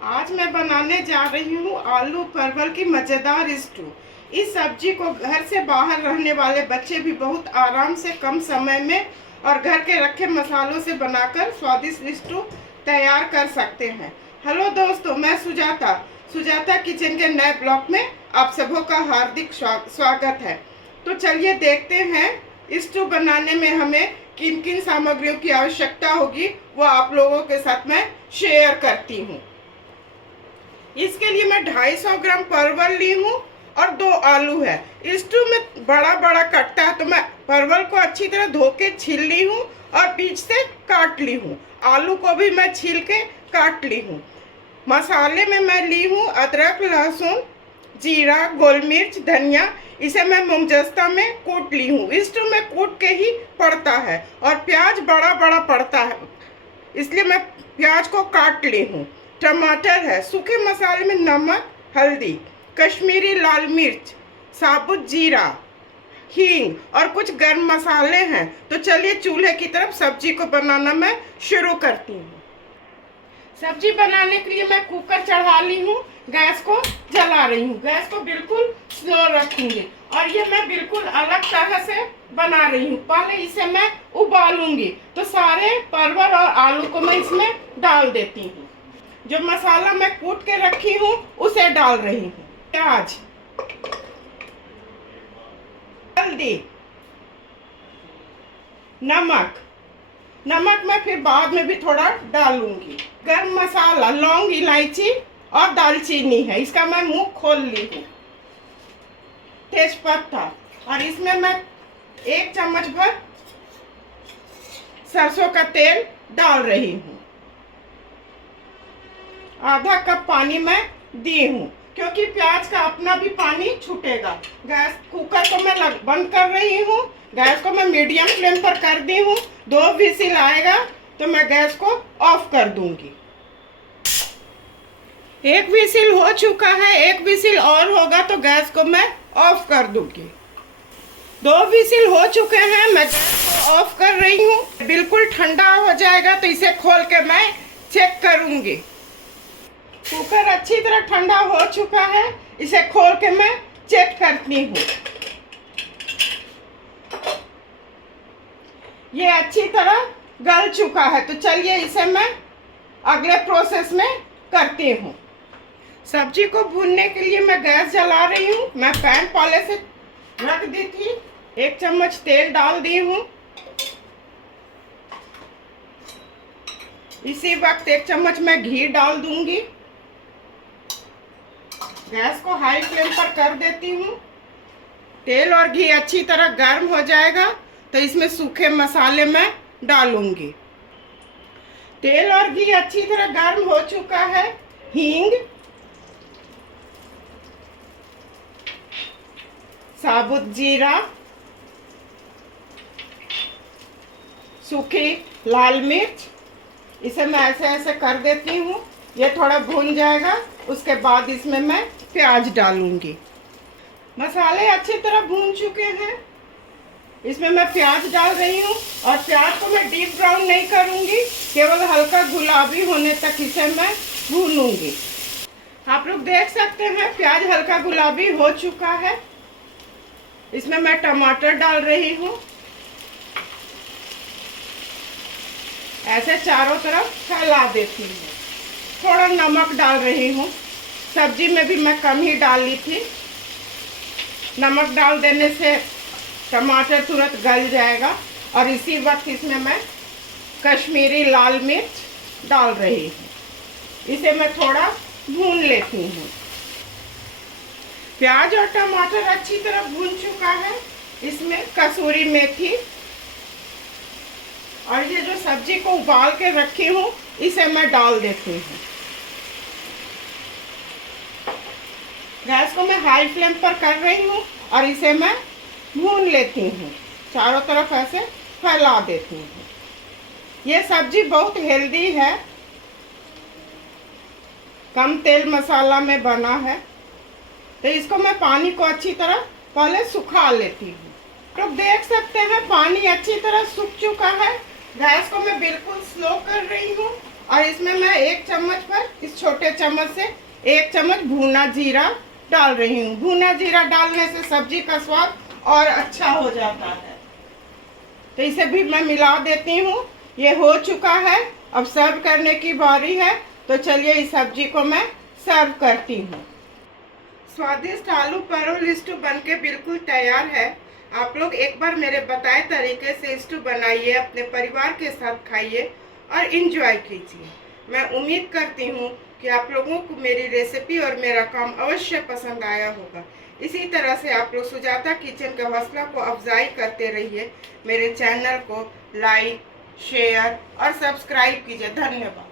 आज मैं बनाने जा रही हूँ आलू परवल की मज़ेदार स्टू। इस सब्जी को घर से बाहर रहने वाले बच्चे भी बहुत आराम से कम समय में और घर के रखे मसालों से बनाकर स्वादिष्ट स्टू तैयार कर सकते हैं। हेलो दोस्तों, मैं सुजाता किचन के नए ब्लॉग में आप सबों का हार्दिक स्वागत है। तो चलिए देखते हैं स्टू बनाने में हमें किन किन सामग्रियों की आवश्यकता होगी, वो आप लोगों के साथ मैं शेयर करती हूँ। इसके लिए मैं 250 ग्राम परवल ली हूँ और 2 आलू है। स्टू में बड़ा बड़ा कटता है तो मैं परवल को अच्छी तरह धो के छील ली हूँ और बीच से काट ली हूँ। आलू को भी मैं छील के काट ली हूँ। मसाले में मैं ली हूँ अदरक, लहसुन, जीरा, गोल मिर्च, धनिया। इसे मैं मोमजस्ता में कूट ली हूँ। स्टू में कूट के ही पड़ता है और प्याज बड़ा बड़ा पड़ता है, इसलिए मैं प्याज को काट ली हूँ। टमाटर है। सूखे मसाले में नमक, हल्दी, कश्मीरी लाल मिर्च, साबुत जीरा, हींग और कुछ गर्म मसाले हैं। तो चलिए चूल्हे की तरफ सब्जी को बनाना मैं शुरू करती हूँ। सब्जी बनाने के लिए मैं कुकर चढ़ा ली हूँ, गैस को जला रही हूँ। गैस को बिल्कुल स्लो रखूंगी और ये मैं बिल्कुल अलग तरह से बना रही हूँ। पहले इसे मैं उबालूंगी। तो सारे परवल और आलू को मैं इसमें डाल देती हूँ। जो मसाला मैं कूट के रखी हूँ उसे डाल रही हूँ। प्याज, हल्दी, नमक मैं फिर बाद में भी थोड़ा डालूंगी। गरम मसाला, लौंग, इलायची और दालचीनी है, इसका मैं मुंह खोल ली हूँ। तेजपत्ता, और इसमें मैं 1 चम्मच भर सरसों का तेल डाल रही हूँ। आधा कप पानी मैं दी हूँ क्योंकि प्याज का अपना भी पानी छूटेगा। गैस कुकर को मैं बंद कर रही हूँ। गैस को मैं मीडियम फ्लेम पर कर दी हूँ। 2 विसिल आएगा तो मैं गैस को ऑफ कर दूंगी। 1 विसिल हो चुका है, 1 विसिल और होगा तो गैस को मैं ऑफ कर दूंगी। 2 विसिल हो चुके हैं, मैं गैस को ऑफ कर रही हूँ। बिल्कुल ठंडा हो जाएगा तो इसे खोल के मैं चेक करूंगी। कुकर अच्छी तरह ठंडा हो चुका है, इसे खोल के मैं चेक करती हूँ। ये अच्छी तरह गल चुका है। तो चलिए इसे मैं अगले प्रोसेस में करती हूँ। सब्जी को भूनने के लिए मैं गैस जला रही हूँ। मैं पैन पहले से रख दी थी। 1 चम्मच तेल डाल दी हूँ। इसी वक्त 1 चम्मच मैं घी डाल दूंगी। गैस को हाई फ्लेम पर कर देती हूँ। तेल और घी अच्छी तरह गर्म हो जाएगा तो इसमें सूखे मसाले मैं डालूंगी। तेल और घी अच्छी तरह गर्म हो चुका है। हींग, साबुत जीरा, सूखी लाल मिर्च, इसे मैं ऐसे ऐसे कर देती हूँ। ये थोड़ा भून जाएगा, उसके बाद इसमें मैं प्याज डालूंगी। मसाले अच्छी तरह भून चुके हैं, इसमें मैं प्याज डाल रही हूँ और प्याज को मैं डीप ब्राउन नहीं करूँगी, केवल हल्का गुलाबी होने तक इसे मैं भूनूंगी। आप लोग देख सकते हैं प्याज हल्का गुलाबी हो चुका है। इसमें मैं टमाटर डाल रही हूँ। ऐसे चारों तरफ फैला देती हूँ। थोड़ा नमक डाल रही हूँ, सब्जी में भी मैं कम ही डाली थी। नमक डाल देने से टमाटर तुरंत गल जाएगा। और इसी वक्त इसमें मैं कश्मीरी लाल मिर्च डाल रही हूँ। इसे मैं थोड़ा भून लेती हूँ। प्याज और टमाटर अच्छी तरह भून चुका है। इसमें कसूरी मेथी और ये जो सब्जी को उबाल के रखी हूँ इसे मैं डाल देती हूँ। गैस को मैं हाई फ्लेम पर कर रही हूँ और इसे मैं भून लेती हूँ। चारों तरफ ऐसे फैला देती हूँ। ये सब्जी बहुत हेल्दी है, कम तेल मसाला में बना है। तो इसको मैं पानी को अच्छी तरह पहले सुखा लेती हूँ। तो देख सकते हैं पानी अच्छी तरह सूख चुका है। गैस को मैं बिल्कुल स्लो कर रही हूँ और इसमें मैं 1 चम्मच पर इस छोटे चम्मच से 1 चम्मच भुना जीरा डाल रही हूँ। भुना जीरा डालने से सब्जी का स्वाद और अच्छा हो जाता है। तो इसे भी मैं मिला देती हूँ। ये हो चुका है, अब सर्व करने की बारी है। तो चलिए इस सब्जी को मैं सर्व करती हूँ। स्वादिष्ट आलू परवल स्टू बनके बिल्कुल तैयार है। आप लोग एक बार मेरे बताए तरीके से स्टू बनाइए, अपने परिवार के साथ खाइए और इंजॉय कीजिए। मैं उम्मीद करती हूँ कि आप लोगों को मेरी रेसिपी और मेरा काम अवश्य पसंद आया होगा। इसी तरह से आप लोग सुजाता किचन के हौसला को अफजाई करते रहिए। मेरे चैनल को लाइक, शेयर और सब्सक्राइब कीजिए। धन्यवाद।